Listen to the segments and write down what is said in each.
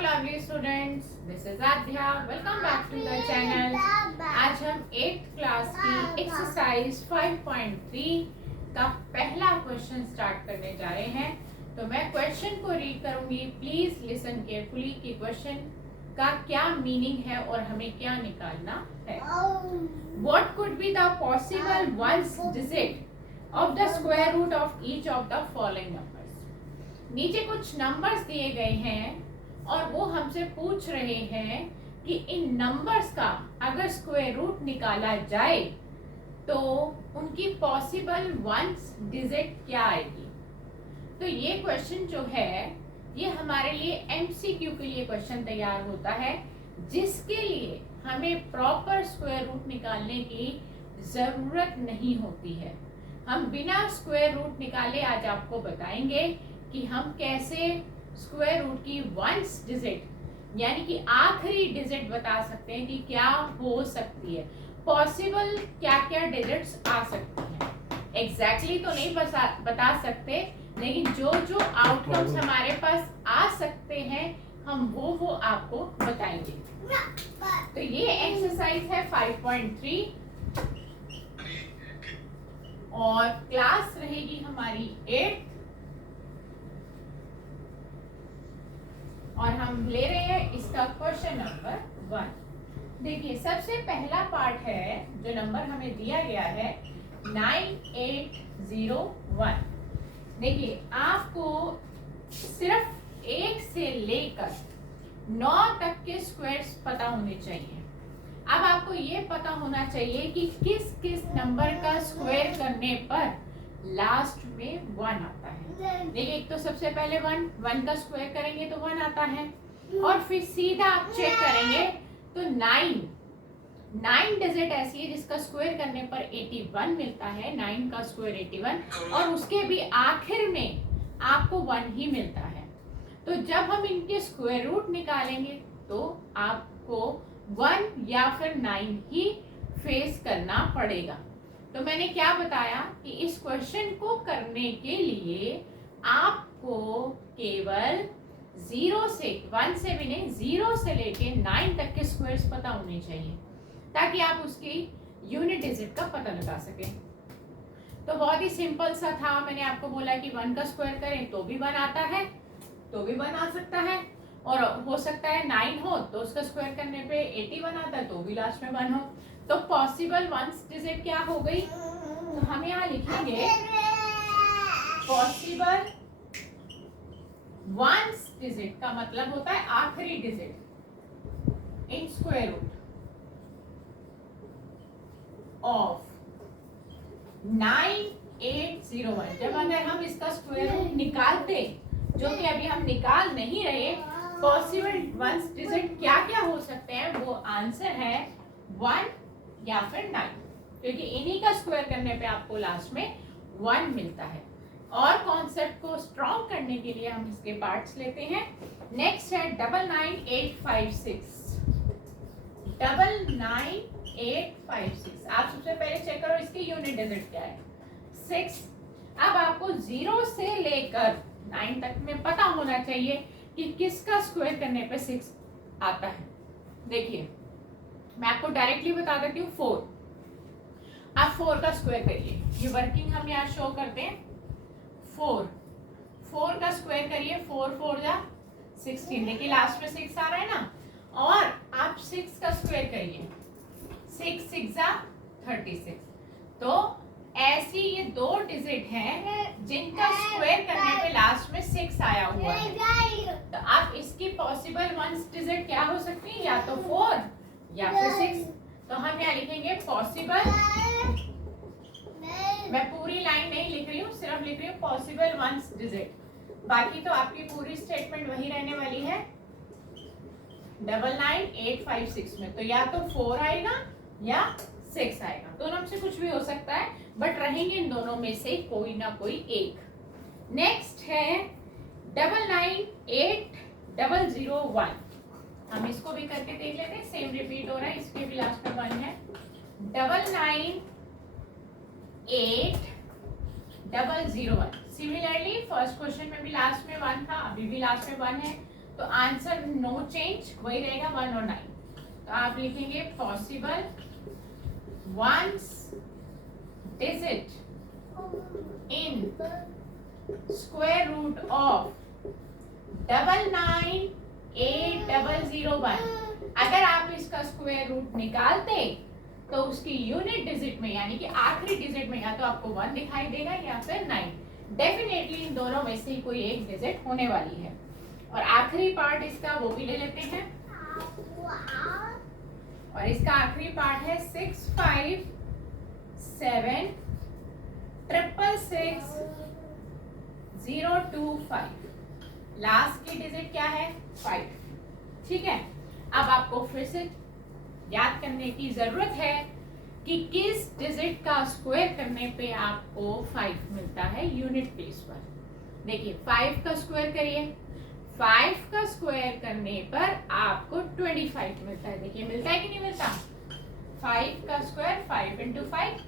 lovely students, this is Adhya. Welcome back to the channel. आज हम 8th class की exercise 5.3 का पहला क्वेश्चन स्टार्ट करने जा रहे हैं. तो मैं क्वेश्चन को रीड करूंगी. प्लीज लिसन केयरफुली कि क्वेश्चन का क्या मीनिंग है और हमें क्या निकालना है. What could be the possible ones digit of the square root of each of the following numbers? नीचे कुछ नंबर्स दिए गए हैं और वो हमसे पूछ रहे हैं कि इन नंबर्स का अगर स्क्वायर रूट निकाला जाए तो उनकी पॉसिबल वंस डिजिट क्या आएगी. तो ये क्वेश्चन जो है ये हमारे लिए एमसीक्यू के लिए क्वेश्चन तैयार होता है, जिसके लिए हमें प्रॉपर स्क्वायर रूट निकालने की जरूरत नहीं होती है. हम बिना स्क्वायर रूट निकाले आज आपको बताएंगे कि हम कैसे स्क्वायर रूट की वंस डिजिट यानी कि आखिरी डिजिट बता सकते हैं कि क्या हो सकती है, पॉसिबल क्या क्या डिजिट्स आ सकती हैं. एग्जैक्टली तो नहीं बता सकते, लेकिन जो जो आउटकम्स हमारे पास आ सकते हैं हम वो आपको बताएंगे. तो ये एक्सरसाइज है 5.3 और क्लास रहेगी हमारी 8 और हम ले रहे हैं इसका क्वेश्चन नंबर 1. देखिए सबसे पहला पार्ट है जो नंबर हमें दिया गया है 9801. देखिए आपको सिर्फ 1 से लेकर 9 तक के स्क्वायर्स पता होने चाहिए. अब आपको ये पता होना चाहिए कि किस किस नंबर का स्क्वायर करने पर लास्ट में 1 आता है. देखिए एक तो सबसे पहले 1 का स्क्वायर करेंगे तो 1 आता है और फिर सीधा आप चेक करेंगे तो 9 डिजिट ऐसी है जिसका स्क्वायर करने पर 81 मिलता है. 9 का स्क्वायर 81 और उसके भी आखिर में आपको 1 ही मिलता है. तो जब हम इनके स्क्वायर रूट निकालेंगे तो आपको 1 या फिर 9 ही फेस करना पड़ेगा. तो मैंने क्या बताया कि इस क्वेश्चन को करने के लिए आपको केवल 0 से 1 से भी नहीं 0 से लेके 9 तक के स्क्वायर्स पता होने चाहिए ताकि आप उसकी यूनिट डिजिट का पता लगा सकें. तो बहुत ही सिंपल सा था. मैंने आपको बोला कि 1 का स्क्वायर करें तो भी 1 आता है, तो भी 1 आ सकता है, और हो सकता है 9 हो तो उसका स्क्वायर करने पे 81 आता है तो भी लास्ट में 1 हो. तो पॉसिबल वंस डिजिट क्या हो गई, तो हम यहाँ लिखेंगे पॉसिबल वंस डिजिट का मतलब होता है आखिरी digit in square root of 9801. जब अगर हम इसका स्क्वायर रूट निकालते, जो कि अभी हम निकाल नहीं रहे, पॉसिबल वंस डिजिट क्या क्या हो सकते हैं, वो आंसर है 1 या फिर 9, क्योंकि इन्हीं का स्क्वायर करने पे आपको लास्ट में 1 मिलता है. और कॉन्सेप्ट को स्ट्रॉन्ग करने के लिए हम इसके पार्ट्स लेते हैं. नेक्स्ट है 99856. 99856 आप सबसे पहले चेक करो इसकी यूनिट डिजिट क्या है, 6. अब आपको 0 से लेकर 9 तक में पता होना चाहिए कि किसका स्क्वायर करने पे 6 आता है. देखिए मैं आपको डायरेक्टली बता देती हूँ 4. आप 4 का स्क्वायर करिए. ये वर्किंग हम यहाँ शो करते हैं. 4 का स्क्वायर करिए. 4 4 जा 16. देखिए लास्ट में 6 आ रहा है ना. और आप 6 का स्क्वायर करिए. 6 6 जा 36. तो ऐसी ये 2 डिजिट हैं जिनका स्क्वायर करने पे लास्ट में 6 आया हुआ है. तो आप इसकी पॉसिबल वंस डिजिट क्या हो सकती है, या तो 4 या फिर 6. तो हम यहाँ लिखेंगे पॉसिबल, मैं पूरी लाइन नहीं लिख रही हूँ, सिर्फ लिख रही हूँ पॉसिबल वंस डिजिट. बाकी तो आपकी पूरी स्टेटमेंट वही रहने वाली है 99856 में. तो या तो 4 आएगा या 6 आएगा, दोनों में से कुछ भी हो सकता है, बट रहेंगे इन दोनों में से कोई ना कोई एक. नेक्स्ट है 99801. हम इसको भी करके देख लेते हैं. सेम रिपीट हो रहा है, इसके भी लास्ट में 1 है. 99801. सिमिलरली फर्स्ट क्वेश्चन में भी लास्ट में 1 था, अभी भी लास्ट में 1 है. तो आंसर नो चेंज वही रहेगा 1 और 9। तो आप लिखेंगे possible ones digit in square root of 998001। अगर आप इसका स्क्वायर रूट निकालते तो उसकी यूनिट डिजिट में यानी कि आखिरी डिजिट में या तो आपको 1 दिखाई देगा या फिर 9। डेफिनेटली इन दोनों में से ही कोई एक डिजिट होने वाली है। और आखिरी पार्ट इसका वो भी ले लेते हैं, और इसका आखिरी पार्ट है 6576666025। लास्ट की डिजिट क्या है 5। ठीक है, अब आपको फिर से याद करने की जरूरत है कि किस डिजिट का स्क्वायर करने पे आपको 5 मिलता है यूनिट प्लेस पर। देखिए 5 का स्क्वायर करिए, 5 का स्क्वायर करने पर आपको 25 मिलता है। देखिए मिलता है कि नहीं मिलता। 5 का स्क्वायर 5 इंटू 5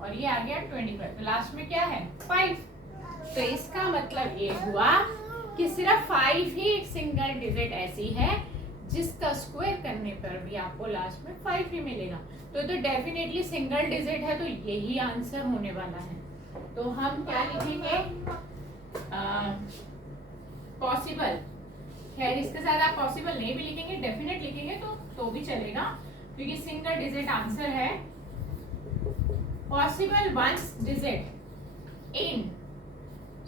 और ये आ गया 25। तो लास्ट में क्या है 5। तो इसका मतलब ये हुआ कि सिर्फ 5 ही एक सिंगल डिजिट ऐसी है जिसका स्क्वायर करने पर भी आपको लास्ट में 5 ही मिलेगा। तो डेफिनेटली सिंगल डिजिट है, तो यही आंसर होने वाला है। तो हम क्या लिखेंगे पॉसिबल। खैर इसके साथ आप पॉसिबल नहीं भी लिखेंगे, डेफिनेट लिखेंगे तो भी चलेगा, क्योंकि सिंगल डिजिट आंसर है। Possible ones digit in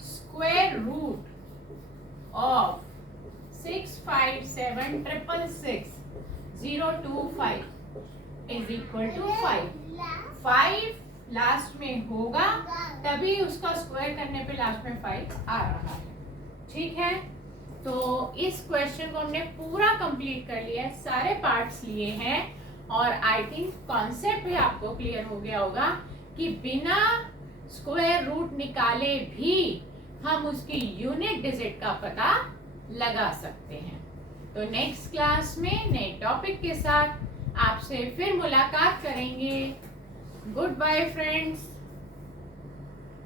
square root of 6576666025 is equal to 5। 5 last में होगा तभी उसका स्क्वायर करने पे लास्ट में 5 आ रहा है। ठीक है, तो इस क्वेश्चन को हमने पूरा कंप्लीट कर लिया है, सारे पार्ट्स लिए हैं, और आई थिंक कॉन्सेप्ट भी आपको क्लियर हो गया होगा कि बिना स्क्वायर रूट निकाले भी हम उसकी यूनिट डिजिट का पता लगा सकते हैं। तो नेक्स्ट क्लास में नए टॉपिक के साथ आपसे फिर मुलाकात करेंगे। Goodbye friends.